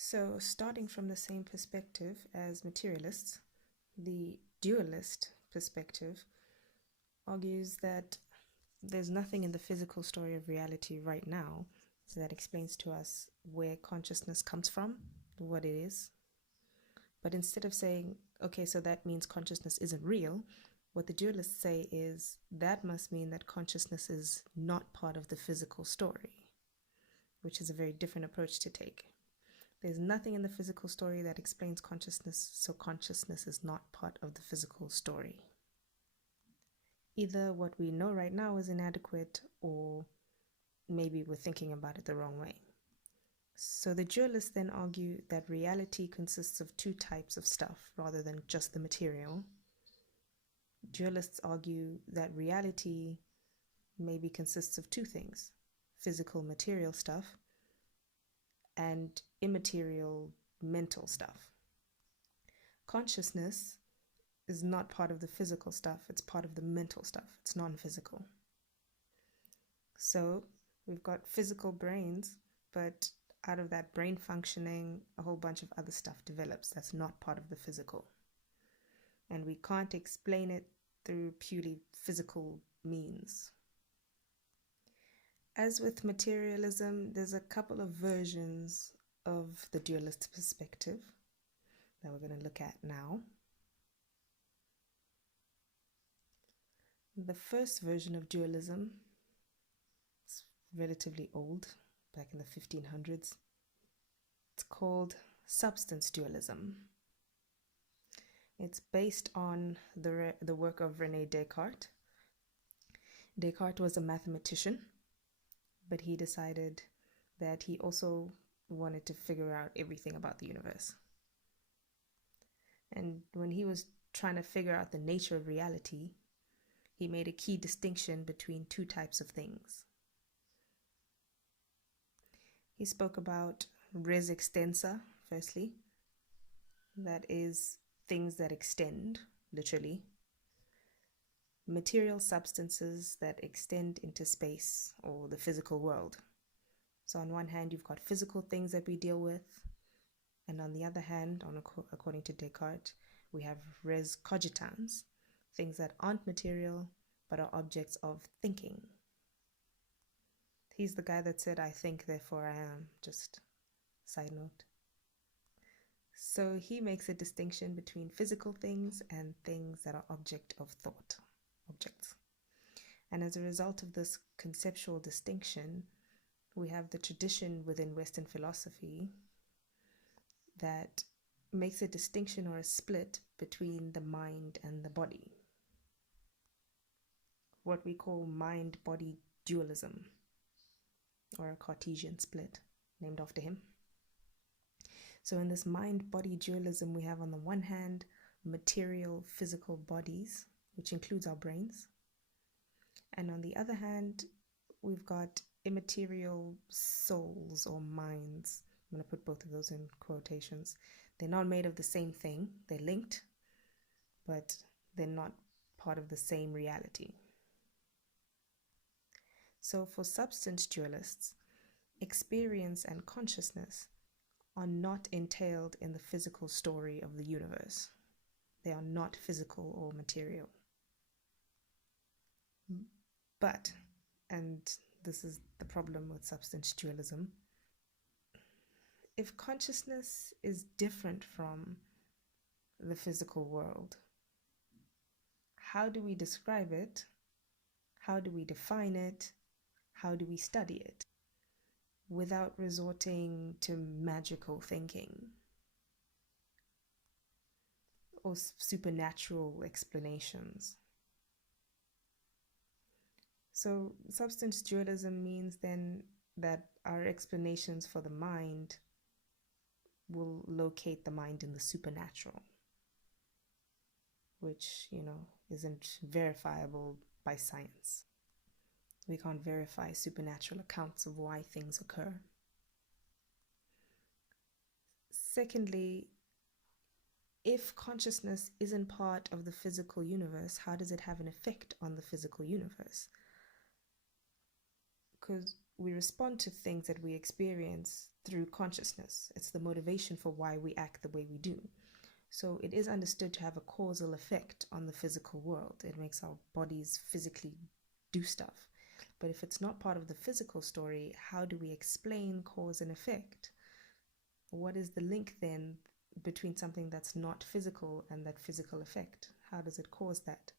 So, starting from the same perspective as materialists, the dualist perspective argues that there's nothing in the physical story of reality right now that explains to us where consciousness comes from, what it is. But instead of saying, okay, so that means consciousness isn't real, what the dualists say is that must mean that consciousness is not part of the physical story, which is a very different approach to take. There's nothing in the physical story that explains consciousness, so consciousness is not part of the physical story. Either what we know right now is inadequate, or maybe we're thinking about it the wrong way. So the dualists then argue that reality consists of two types of stuff rather than just the material. Dualists argue that reality maybe consists of two things: physical material stuff and immaterial mental stuff. Consciousness is not part of the physical stuff, it's part of the mental stuff, it's non-physical. So we've got physical brains, but out of that brain functioning, a whole bunch of other stuff develops that's not part of the physical. And we can't explain it through purely physical means. As with materialism, there's a couple of versions of the dualist perspective that we're going to look at now. The first version of dualism is relatively old, back in the 1500s. It's called substance dualism. It's based on the work of René Descartes. Descartes was a mathematician, but he decided that he also wanted to figure out everything about the universe. And when he was trying to figure out the nature of reality, he made a key distinction between two types of things. He spoke about res extensa, firstly. That is things that extend, literally. Material substances that extend into space or the physical world. So on one hand, you've got physical things that we deal with. And on the other hand, according to Descartes, we have res cogitans, things that aren't material but are objects of thinking. He's the guy that said, "I think, therefore I am," just side note. So he makes a distinction between physical things and things that are object of thought, objects. And as a result of this conceptual distinction, we have the tradition within Western philosophy that makes a distinction or a split between the mind and the body. What we call mind-body dualism, or a Cartesian split, named after him. So in this mind-body dualism, we have on the one hand material physical bodies, which includes our brains. And on the other hand, we've got immaterial souls or minds. I'm going to put both of those in quotations. They're not made of the same thing. They're linked, but they're not part of the same reality. So for substance dualists, experience and consciousness are not entailed in the physical story of the universe. They are not physical or material. But, and this is the problem with substance dualism, if consciousness is different from the physical world, how do we describe it? How do we define it? How do we study it without resorting to magical thinking or supernatural explanations? So substance dualism means then that our explanations for the mind will locate the mind in the supernatural, which, isn't verifiable by science. We can't verify supernatural accounts of why things occur. Secondly, if consciousness isn't part of the physical universe, how does it have an effect on the physical universe? Because we respond to things that we experience through consciousness. It's the motivation for why we act the way we do. So it is understood to have a causal effect on the physical world. It makes our bodies physically do stuff. But if it's not part of the physical story, how do we explain cause and effect? What is the link then between something that's not physical and that physical effect? How does it cause that?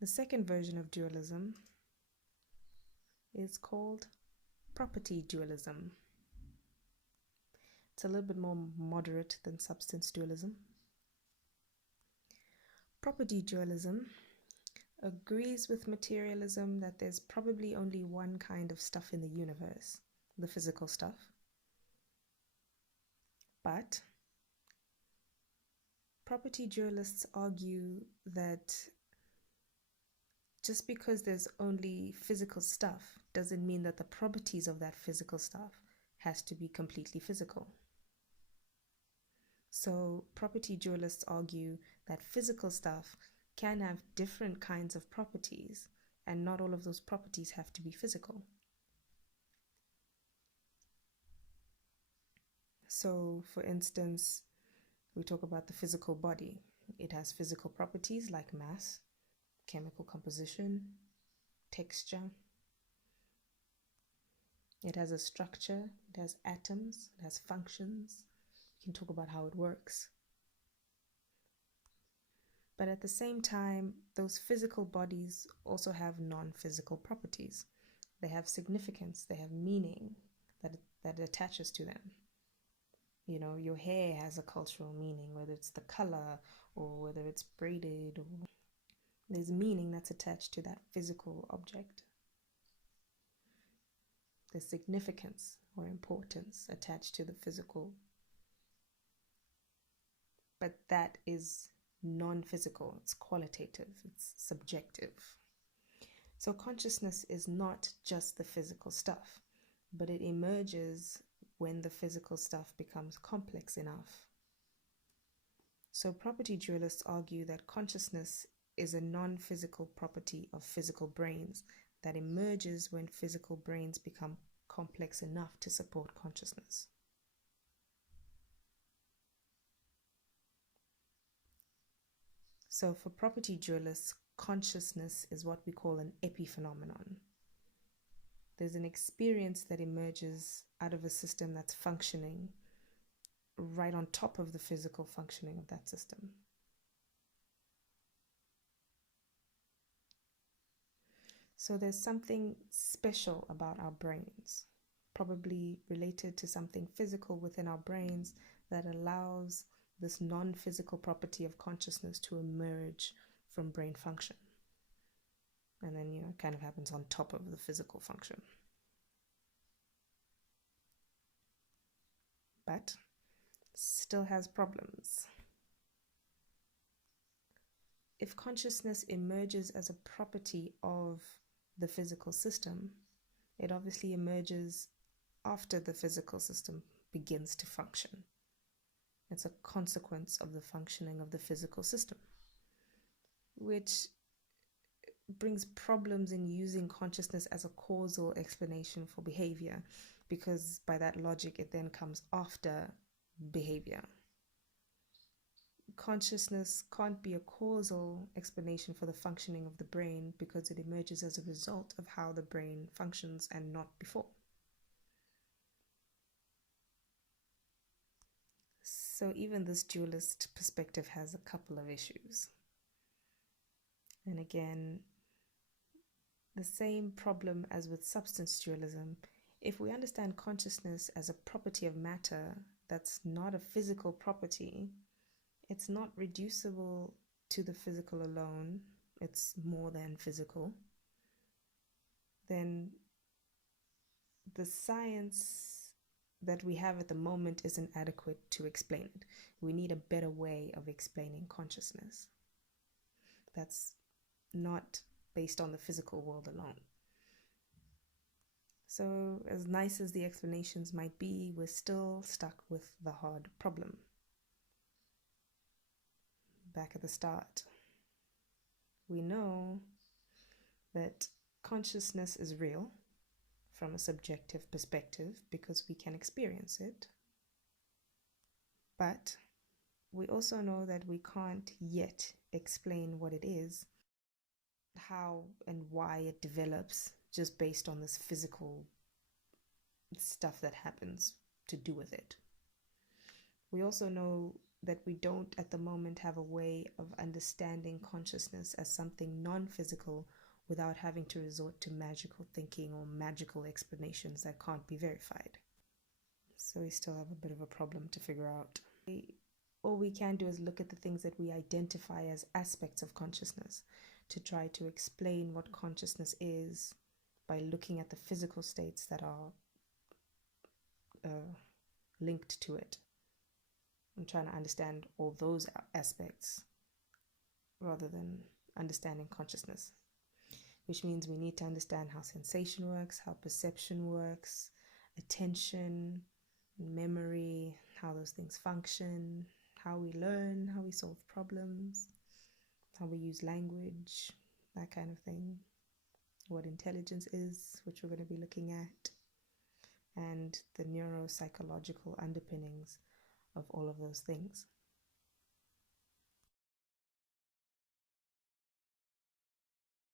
The second version of dualism is called property dualism. It's a little bit more moderate than substance dualism. Property dualism agrees with materialism that there's probably only one kind of stuff in the universe, the physical stuff. But property dualists argue that just because there's only physical stuff doesn't mean that the properties of that physical stuff has to be completely physical. So property dualists argue that physical stuff can have different kinds of properties, and not all of those properties have to be physical. So, for instance, we talk about the physical body. It has physical properties like mass, chemical composition, texture. It has a structure, it has atoms, it has functions. We can talk about how it works. But at the same time, those physical bodies also have non-physical properties. They have significance, they have meaning that attaches to them. You know, your hair has a cultural meaning, whether it's the color or whether it's braided, or there's meaning that's attached to that physical object. There's significance or importance attached to the physical. But that is non-physical, it's qualitative, it's subjective. So consciousness is not just the physical stuff, but it emerges when the physical stuff becomes complex enough. So property dualists argue that consciousness is a non-physical property of physical brains that emerges when physical brains become complex enough to support consciousness. So for property dualists, consciousness is what we call an epiphenomenon. There's an experience that emerges out of a system that's functioning right on top of the physical functioning of that system. So there's something special about our brains, probably related to something physical within our brains that allows this non-physical property of consciousness to emerge from brain function. And then, it kind of happens on top of the physical function. But still has problems. If consciousness emerges as a property of the physical system, it obviously emerges after the physical system begins to function. It's a consequence of the functioning of the physical system, which brings problems in using consciousness as a causal explanation for behavior, because by that logic, it then comes after behavior. Consciousness can't be a causal explanation for the functioning of the brain because it emerges as a result of how the brain functions and not before. So even this dualist perspective has a couple of issues. And again, the same problem as with substance dualism. If we understand consciousness as a property of matter that's not a physical property, it's not reducible to the physical alone, it's more than physical, then the science that we have at the moment isn't adequate to explain it. We need a better way of explaining consciousness that's not based on the physical world alone. So as nice as the explanations might be, we're still stuck with the hard problem. Back at the start, we know that consciousness is real from a subjective perspective because we can experience it. But we also know that we can't yet explain what it is, how and why it develops just based on this physical stuff that happens to do with it. We also know that we don't at the moment have a way of understanding consciousness as something non-physical without having to resort to magical thinking or magical explanations that can't be verified. So we still have a bit of a problem to figure out. All we can do is look at the things that we identify as aspects of consciousness to try to explain what consciousness is by looking at the physical states that are linked to it. I'm trying to understand all those aspects rather than understanding consciousness, which means we need to understand how sensation works, how perception works, attention, memory, how those things function, how we learn, how we solve problems, how we use language, that kind of thing, what intelligence is, which we're going to be looking at, and the neuropsychological underpinnings of all of those things.